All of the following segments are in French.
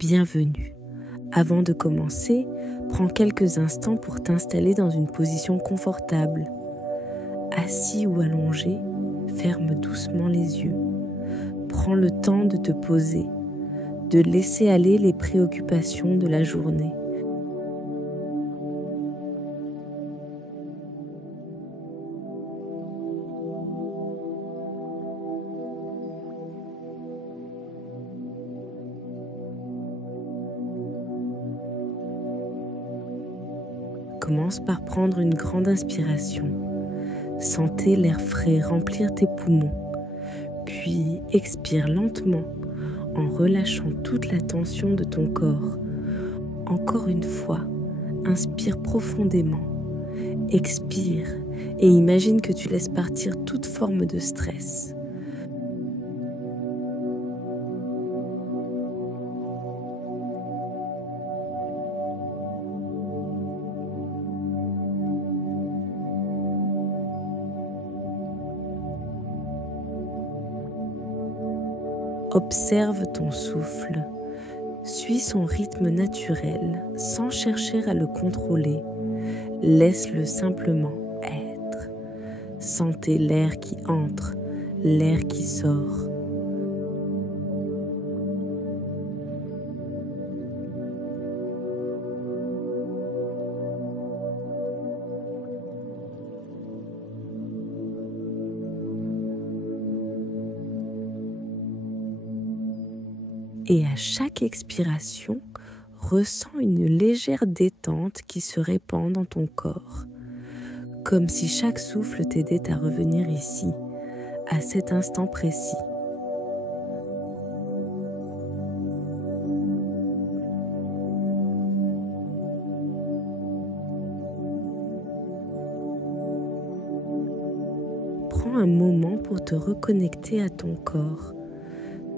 Bienvenue. Avant de commencer, prends quelques instants pour t'installer dans une position confortable. Assis ou allongé, ferme doucement les yeux. Prends le temps de te poser, de laisser aller les préoccupations de la journée. Commence par prendre une grande inspiration. Sentez l'air frais remplir tes poumons, puis expire lentement en relâchant toute la tension de ton corps. Encore une fois, inspire profondément, expire et imagine que tu laisses partir toute forme de stress. Observe ton souffle, suis son rythme naturel sans chercher à le contrôler. Laisse-le simplement être. Sentez l'air qui entre, l'air qui sort. Et à chaque expiration, ressens une légère détente qui se répand dans ton corps, comme si chaque souffle t'aidait à revenir ici, à cet instant précis. Prends un moment pour te reconnecter à ton corps.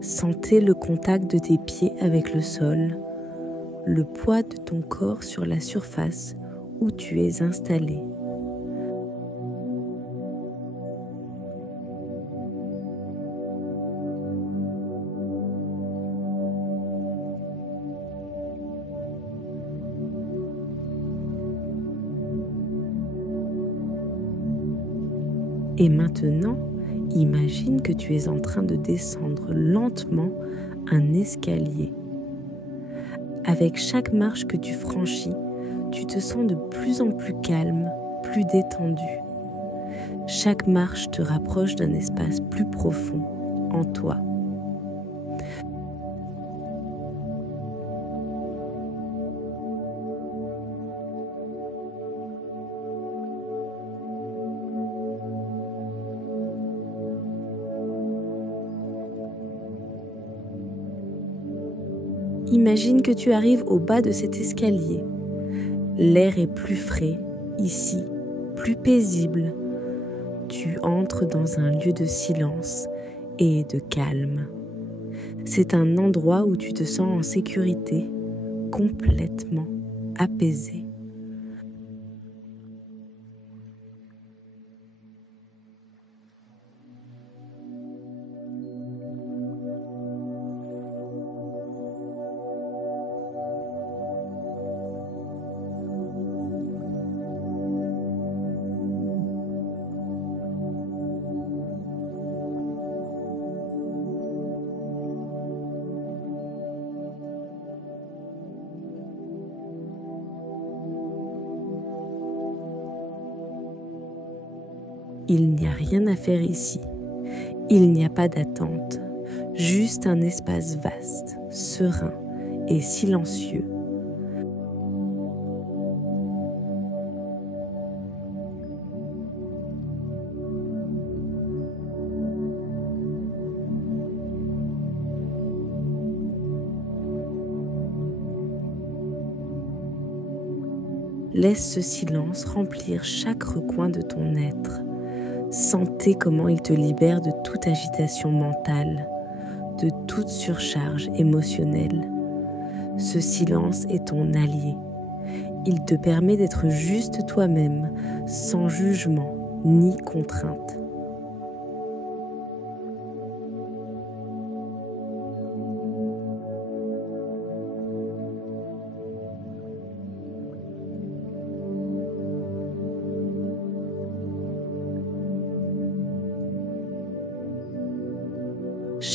Sentez le contact de tes pieds avec le sol, le poids de ton corps sur la surface où tu es installé. Et maintenant, imagine que tu es en train de descendre lentement un escalier. Avec chaque marche que tu franchis, tu te sens de plus en plus calme, plus détendu. Chaque marche te rapproche d'un espace plus profond en toi. Imagine que tu arrives au bas de cet escalier. L'air est plus frais, ici, plus paisible. Tu entres dans un lieu de silence et de calme. C'est un endroit où tu te sens en sécurité, complètement apaisé. Il n'y a rien à faire ici. Il n'y a pas d'attente, juste un espace vaste, serein et silencieux. Laisse ce silence remplir chaque recoin de ton être. Sentez comment il te libère de toute agitation mentale, de toute surcharge émotionnelle. Ce silence est ton allié. Il te permet d'être juste toi-même, sans jugement ni contrainte.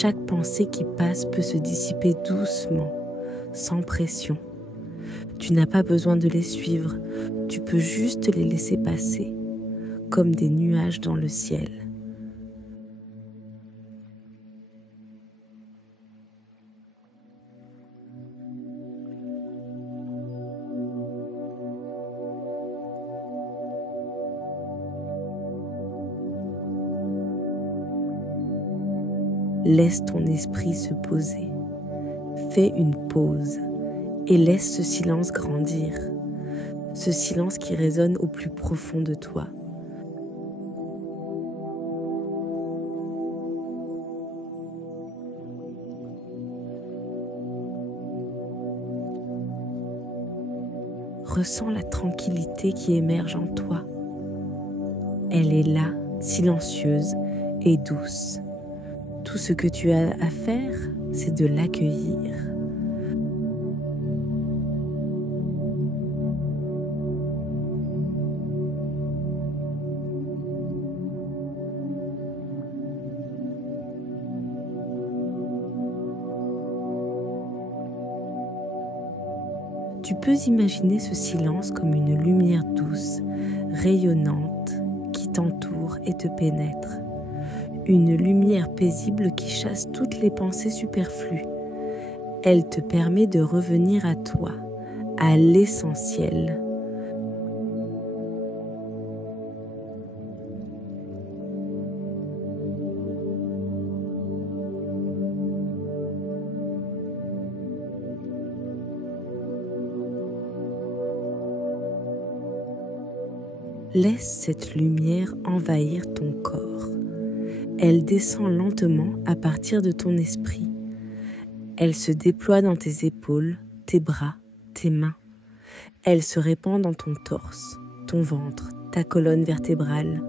chaque pensée qui passe peut se dissiper doucement, sans pression. Tu n'as pas besoin de les suivre, tu peux juste les laisser passer, comme des nuages dans le ciel. Laisse ton esprit se poser. Fais une pause et laisse ce silence grandir. Ce silence qui résonne au plus profond de toi. Ressens la tranquillité qui émerge en toi. Elle est là, silencieuse et douce. Tout ce que tu as à faire, c'est de l'accueillir. Tu peux imaginer ce silence comme une lumière douce, rayonnante, qui t'entoure et te pénètre. Une lumière paisible qui chasse toutes les pensées superflues. Elle te permet de revenir à toi, à l'essentiel. Laisse cette lumière envahir ton corps. Elle descend lentement à partir de ton esprit. Elle se déploie dans tes épaules, tes bras, tes mains. Elle se répand dans ton torse, ton ventre, ta colonne vertébrale.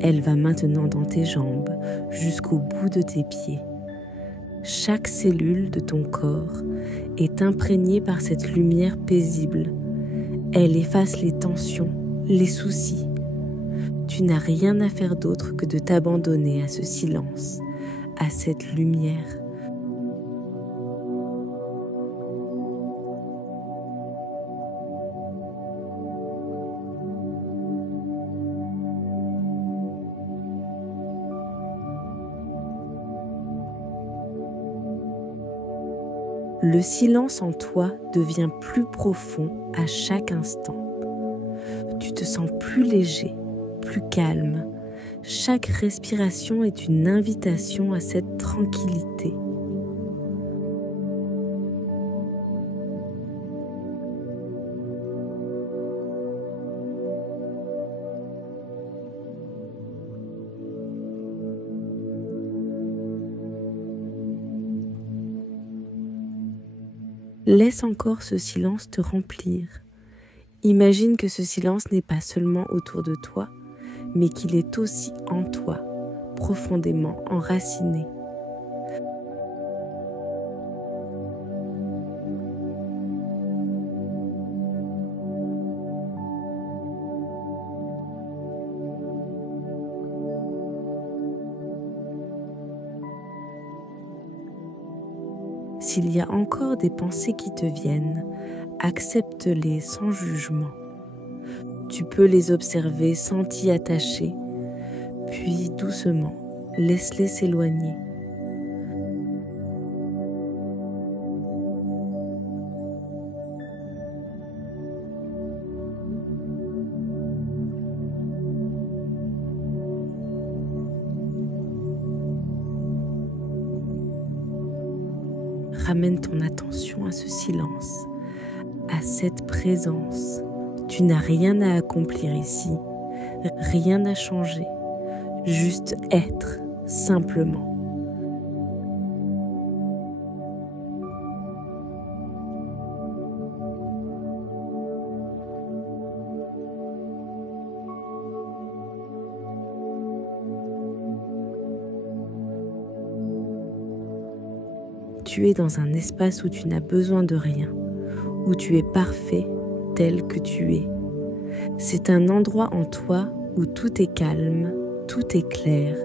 Elle va maintenant dans tes jambes, jusqu'au bout de tes pieds. Chaque cellule de ton corps est imprégnée par cette lumière paisible. Elle efface les tensions, les soucis. Tu n'as rien à faire d'autre que de t'abandonner à ce silence, à cette lumière. Le silence en toi devient plus profond à chaque instant. Tu te sens plus léger, plus calme. Chaque respiration est une invitation à cette tranquillité. Laisse encore ce silence te remplir. Imagine que ce silence n'est pas seulement autour de toi, mais qu'il est aussi en toi, profondément enraciné. S'il y a encore des pensées qui te viennent, accepte-les sans jugement. Tu peux les observer sans t'y attacher, puis doucement, laisse-les s'éloigner. Ramène ton attention à ce silence, à cette présence. Tu n'as rien à accomplir ici, rien à changer, juste être, simplement. Tu es dans un espace où tu n'as besoin de rien, où tu es parfait tel que tu es. C'est un endroit en toi où tout est calme, tout est clair.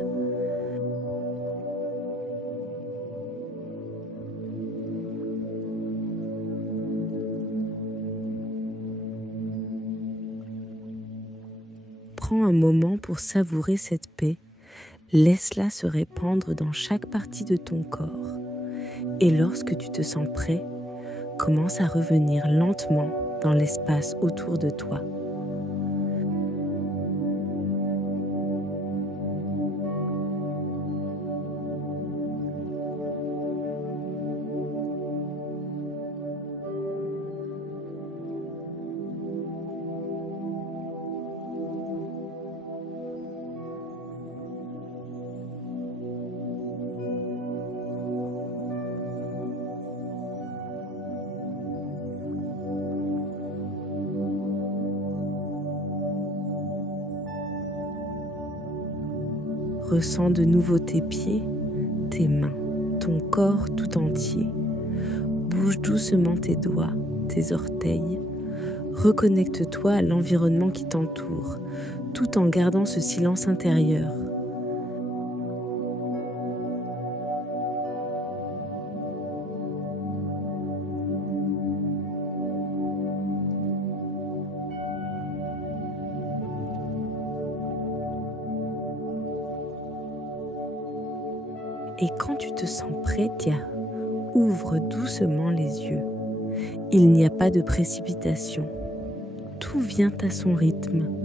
Prends un moment pour savourer cette paix. Laisse-la se répandre dans chaque partie de ton corps. Et lorsque tu te sens prêt, commence à revenir lentement dans l'espace autour de toi. Ressens de nouveau tes pieds, tes mains, ton corps tout entier. Bouge doucement tes doigts, tes orteils. Reconnecte-toi à l'environnement qui t'entoure, tout en gardant ce silence intérieur. Et quand tu te sens prêt, ouvre doucement les yeux. Il n'y a pas de précipitation. Tout vient à son rythme.